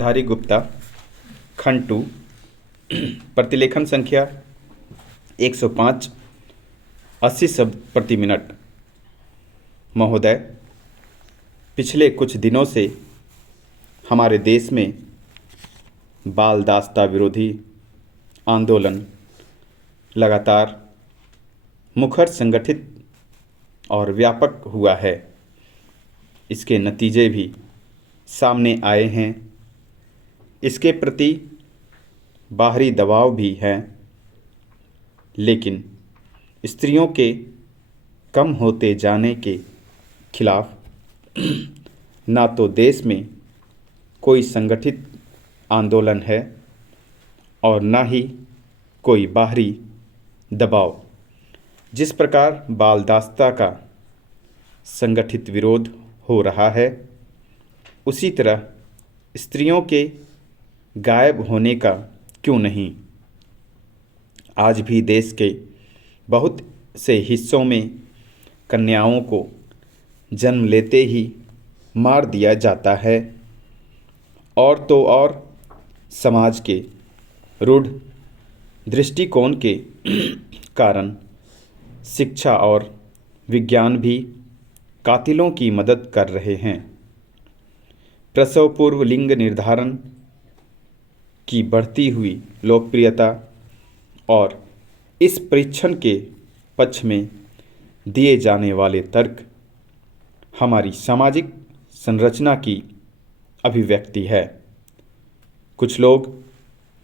गांधारी गुप्ता, खंड 2, प्रतिलेखन संख्या 105, 80 शब्द प्रति मिनट। महोदय, पिछले कुछ दिनों से हमारे देश में बाल दास्ता विरोधी आंदोलन लगातार मुखर संगठित और व्यापक हुआ है। इसके नतीजे भी सामने आए हैं। इसके प्रति बाहरी दबाव भी है, लेकिन स्त्रियों के कम होते जाने के खिलाफ ना तो देश में कोई संगठित आंदोलन है और ना ही कोई बाहरी दबाव। जिस प्रकार बाल दास्ता का संगठित विरोध हो रहा है, उसी तरह स्त्रियों के गायब होने का क्यों नहीं। आज भी देश के बहुत से हिस्सों में कन्याओं को जन्म लेते ही मार दिया जाता है, और तो और समाज के रूढ़ दृष्टिकोण के कारण शिक्षा और विज्ञान भी कातिलों की मदद कर रहे हैं। प्रसव पूर्व लिंग निर्धारण की बढ़ती हुई लोकप्रियता और इस परीक्षण के पक्ष में दिए जाने वाले तर्क हमारी सामाजिक संरचना की अभिव्यक्ति है। कुछ लोग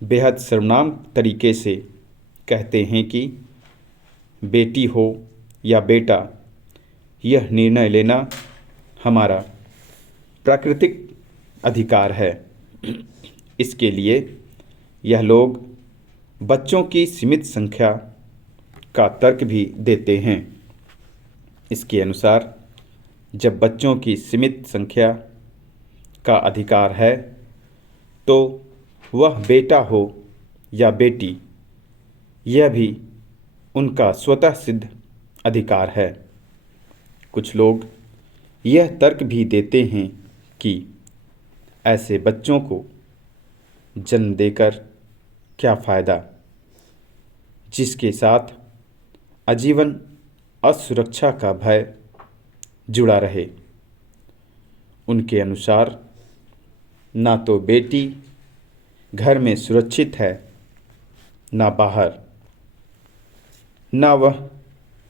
बेहद शर्मनाक तरीके से कहते हैं कि बेटी हो या बेटा, यह निर्णय लेना हमारा प्राकृतिक अधिकार है। इसके लिए यह लोग बच्चों की सीमित संख्या का तर्क भी देते हैं। इसके अनुसार जब बच्चों की सीमित संख्या का अधिकार है, तो वह बेटा हो या बेटी, यह भी उनका स्वतः सिद्ध अधिकार है। कुछ लोग यह तर्क भी देते हैं कि ऐसे बच्चों को जन्म देकर क्या फ़ायदा, जिसके साथ आजीवन असुरक्षा का भय जुड़ा रहे। उनके अनुसार ना तो बेटी घर में सुरक्षित है, ना बाहर, ना वह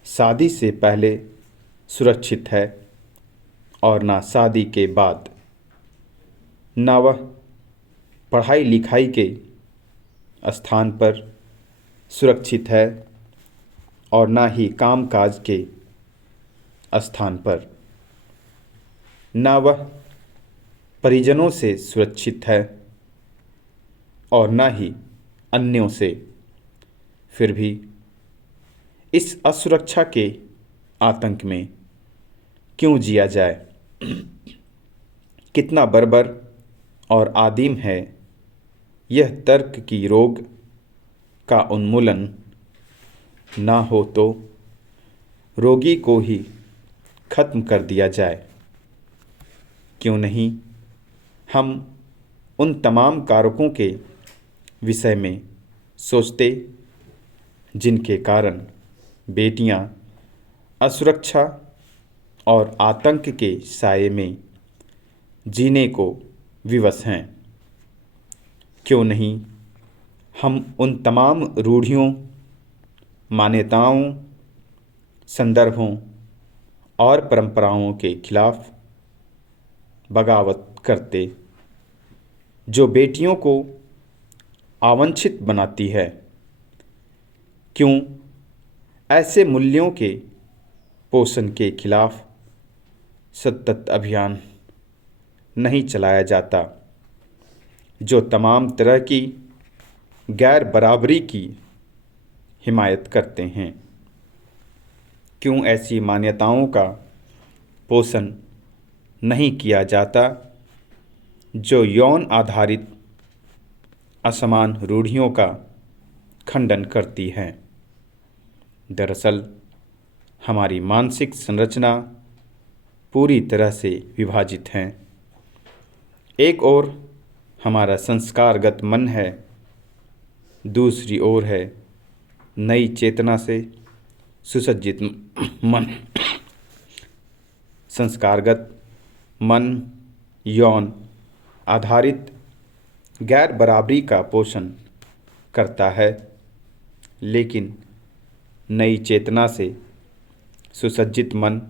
शादी से पहले सुरक्षित है और ना शादी के बाद, ना वह पढ़ाई लिखाई के स्थान पर सुरक्षित है और ना ही कामकाज के स्थान पर, ना वह परिजनों से सुरक्षित है और ना ही अन्यों से। फिर भी इस असुरक्षा के आतंक में क्यों जिया जाए? कितना बर्बर और आदिम है यह तर्क की रोग का उन्मूलन ना हो तो रोगी को ही खत्म कर दिया जाए। क्यों नहीं हम उन तमाम कारकों के विषय में सोचते जिनके कारण बेटियां असुरक्षा और आतंक के साये में जीने को विवश हैं। क्यों नहीं हम उन तमाम रूढ़ियों, मान्यताओं, संदर्भों और परंपराओं के खिलाफ बगावत करते जो बेटियों को आवंचित बनाती है। क्यों ऐसे मूल्यों के पोषण के खिलाफ सतत अभियान नहीं चलाया जाता जो तमाम तरह की गैर बराबरी की हिमायत करते हैं? क्यों ऐसी मान्यताओं का पोषण नहीं किया जाता जो यौन आधारित असमान रूढ़ियों का खंडन करती हैं? दरअसल हमारी मानसिक संरचना पूरी तरह से विभाजित हैं। एक ओर हमारा संस्कारगत मन है, दूसरी ओर है नई चेतना से सुसज्जित मन। संस्कारगत मन यौन आधारित गैर बराबरी का पोषण करता है, लेकिन नई चेतना से सुसज्जित मन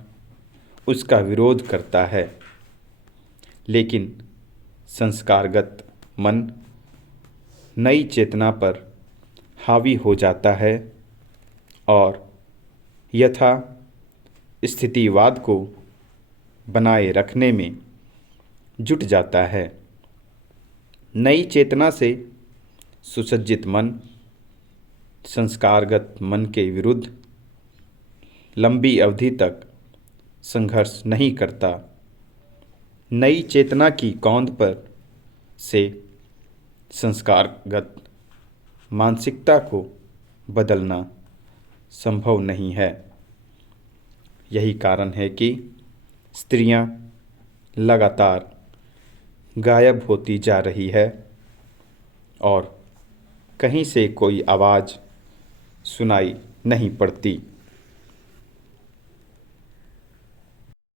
उसका विरोध करता है। लेकिन संस्कारगत मन नई चेतना पर हावी हो जाता है और यथा स्थितिवाद को बनाए रखने में जुट जाता है। नई चेतना से सुसज्जित मन संस्कारगत मन के विरुद्ध लंबी अवधि तक संघर्ष नहीं करता। नई चेतना की कौंध पर से संस्कारगत मानसिकता को बदलना संभव नहीं है। यही कारण है कि स्त्रियां लगातार गायब होती जा रही है और कहीं से कोई आवाज़ सुनाई नहीं पड़ती।